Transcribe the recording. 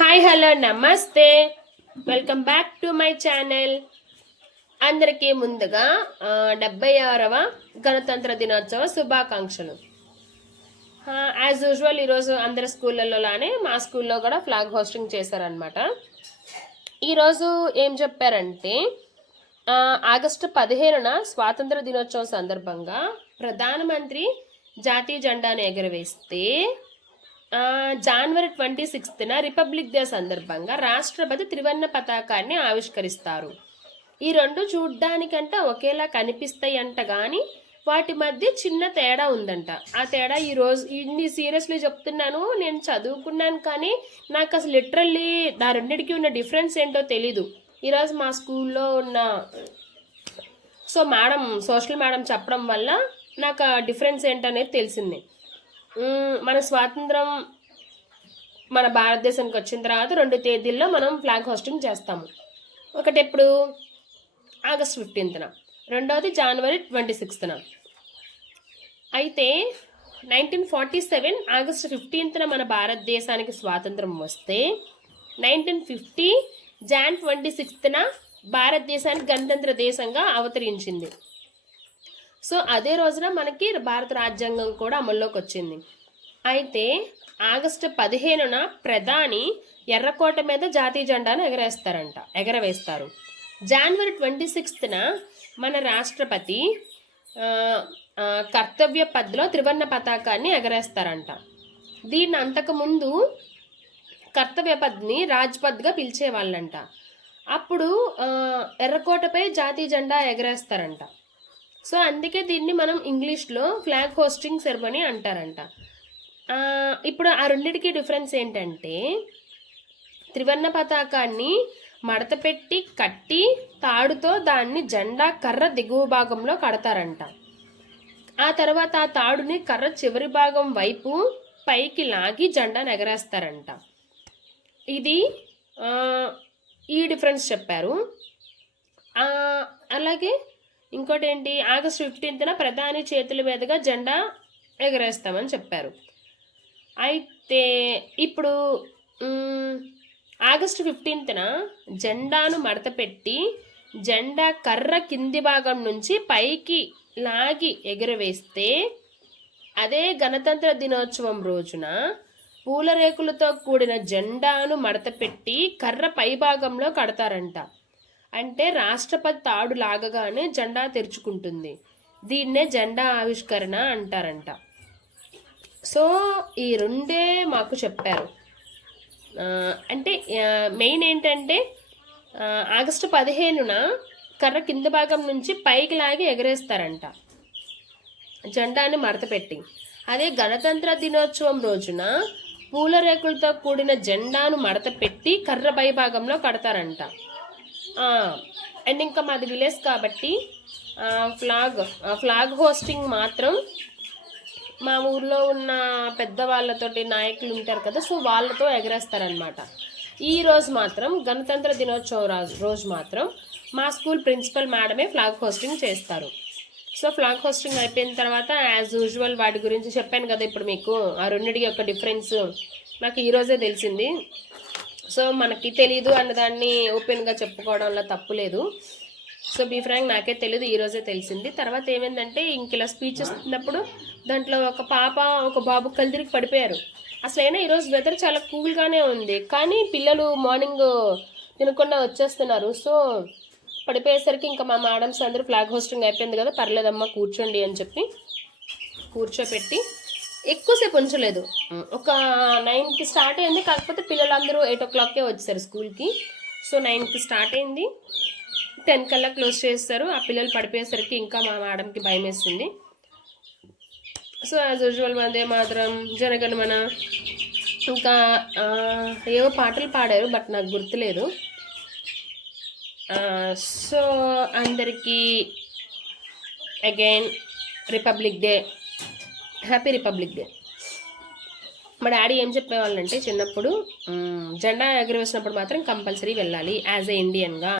Hi hello నమస్తే, welcome back to my channel. అందరికీ ముందుగా 76వ గణతంత్ర దినోత్సవ శుభాకాంక్షలు. యాజ్ యూజువల్ ఈరోజు అందరి స్కూళ్ళలోనే మా స్కూల్లో కూడా ఫ్లాగ్ హోస్టింగ్ చేశారనమాట. ఈరోజు ఏం చెప్పారంటే ఆగస్టు 15న స్వాతంత్ర దినోత్సవం సందర్భంగా ప్రధానమంత్రి జాతీయ జెండాను ఎగరవేస్తే జనవరి 26న రిపబ్లిక్ డే సందర్భంగా రాష్ట్రపతి త్రివర్ణ పతాకాన్ని ఆవిష్కరిస్తారు. ఈ రెండు చూడ్డానికంట ఒకేలా కనిపిస్తాయి అంట, కానీ వాటి మధ్య చిన్న తేడా ఉందంట. ఆ తేడా ఈరోజు ఇన్ని సీరియస్లీ చెప్తున్నాను, నేను చదువుకున్నాను కానీ నాకు అసలు లిటరల్లీ ఆ రెండింటికి ఉన్న డిఫరెన్స్ ఏంటో తెలీదు. ఈరోజు మా స్కూల్లో ఉన్న మేడం సోషల్ మేడం చెప్పడం వల్ల నాకు ఆ డిఫరెన్స్ ఏంటనేది తెలిసింది. మన స్వాతంత్రం మన భారతదేశానికి వచ్చిన తర్వాత 2 తేదీల్లో మనం ఫ్లాగ్ హోస్టింగ్ చేస్తాము. ఒకటి ఎప్పుడు ఆగస్ట్ 15న, రెండవది జనవరి 26న. అయితే 1947 ఆగస్ట్ 15న మన భారతదేశానికి స్వాతంత్రం వస్తే 1950 జన్ 26న భారతదేశానికి గణతంత్ర దేశంగా అవతరించింది. సో అదే రోజున మనకి భారత రాజ్యాంగం కూడా అమల్లోకి వచ్చింది. అయితే ఆగస్టు 15న ప్రధాని ఎర్రకోట మీద జాతీయ జెండాను ఎగరవేస్తారు. జనవరి 26న మన రాష్ట్రపతి కర్తవ్య పథ్లో త్రివర్ణ పతాకాన్ని ఎగరేస్తారంట. దీన్ని అంతకుముందు కర్తవ్య పథ్ని రాజ్పథ్గా పిలిచేవాళ్ళంట. అప్పుడు ఎర్రకోటపై జాతీయ జెండా ఎగరేస్తారంట. సో అందుకే దీన్ని మనం ఇంగ్లీష్లో ఫ్లాగ్ హోస్టింగ్ సెరమనీ అంటారంట. ఇప్పుడు ఆ రెండింటికి డిఫరెన్స్ ఏంటంటే త్రివర్ణ పతాకాన్ని మడత పెట్టి కట్టి తాడుతో దాన్ని జెండా కర్ర దిగువ భాగంలో కడతారంట. ఆ తర్వాత ఆ తాడుని కర్ర చివరి భాగం వైపు పైకి లాగి జెండాను ఎగరేస్తారంట. ఇది ఈ డిఫరెన్స్ చెప్పారు. అలాగే ఇంకోటి ఏంటి, ఆగస్టు 15న ప్రధాని చేతుల మీదుగా జెండా ఎగరేస్తామని చెప్పారు. అయితే ఇప్పుడు ఆగస్టు 15న జెండాను మడత పెట్టి జెండా కర్ర కింది భాగం నుంచి పైకి లాగి ఎగరవేస్తే అదే గణతంత్ర దినోత్సవం రోజున పూలరేకులతో కూడిన జెండాను మడత పెట్టి కర్ర పై భాగంలో కడతారంట. అంటే రాష్ట్రపతి తాడు లాగగానే జెండా తెరుచుకుంటుంది. దీన్నే జెండా ఆవిష్కరణ అంటారంట. సో ఈ రెండే మాకు చెప్పారు. అంటే మెయిన్ ఏంటంటే ఆగస్టు 15న కర్ర కింద భాగం నుంచి పైకి లాగి ఎగరేస్తారంట జెండాని మడత పెట్టి. అదే గణతంత్ర దినోత్సవం రోజున పూలరేకులతో కూడిన జెండాను మడత పెట్టి కర్ర పై భాగంలో కడతారంట. అండ్ ఇంకా మాది విలేజ్ కాబట్టి ఫ్లాగ్ హోస్టింగ్ మాత్రం మా ఊర్లో ఉన్న పెద్దవాళ్ళతోటి నాయకులు ఉంటారు కదా, సో వాళ్ళతో ఎగరేస్తారనమాట. ఈరోజు మాత్రం గణతంత్ర దినోత్సవం రోజు మాత్రం మా స్కూల్ ప్రిన్సిపల్ మేడమే ఫ్లాగ్ హోస్టింగ్ చేస్తారు. సో ఫ్లాగ్ హోస్టింగ్ అయిపోయిన తర్వాత యాజ్ యూజువల్ వాటి గురించి చెప్పాను కదా ఇప్పుడు మీకు. ఆ రెండింటికి యొక్క డిఫరెన్స్ నాకు ఈరోజే తెలిసింది. సో మనకి తెలీదు అన్నదాన్ని ఓపెన్గా చెప్పుకోవడంలో తప్పు లేదు. సో బీ ఫ్రాంక్ నాకే తెలీదు, ఈరోజే తెలిసింది. తర్వాత ఏమైందంటే ఇంక ఇలా స్పీచ్ ఇస్తున్నప్పుడు దాంట్లో ఒక పాప ఒక బాబు కలిదిరికి పడిపోయారు. అసలైనా ఈరోజు వెదర్ చాలా కూల్గానే ఉంది, కానీ పిల్లలు మార్నింగ్ తినకుండా వచ్చేస్తున్నారు. సో పడిపోయేసరికి ఇంకా మా మేడమ్స్ అందరూ ఫ్లాగ్ హోస్టింగ్ అయిపోయింది కదా, పర్లేదమ్మా కూర్చోండి అని చెప్పి కూర్చోపెట్టి ఎక్కువసేపు ఉంచలేదు. ఒక 9కి స్టార్ట్ అయింది, కాకపోతే పిల్లలందరూ 8 o'clockకే వచ్చారు స్కూల్కి. సో 9కి స్టార్ట్ అయింది, 10 కల్లా క్లోజ్ చేస్తారు. ఆ పిల్లలు పడిపోయేసరికి ఇంకా మా మేడంకి భయం వేస్తుంది. So as usual Vande Mataram, Jana Gana Mana, ఇంకా ఏవో పాటలు పాడారు బట్ నాకు గుర్తులేదు. సో అందరికీ again republic day, happy republic day. మా డాడీ ఏం చెప్పేవాళ్ళంటే చిన్నప్పుడు జెండా ఎగరవేసినప్పుడు మాత్రం కంపల్సరీ వెళ్ళాలి యాజ్ ఏ ఇండియన్గా.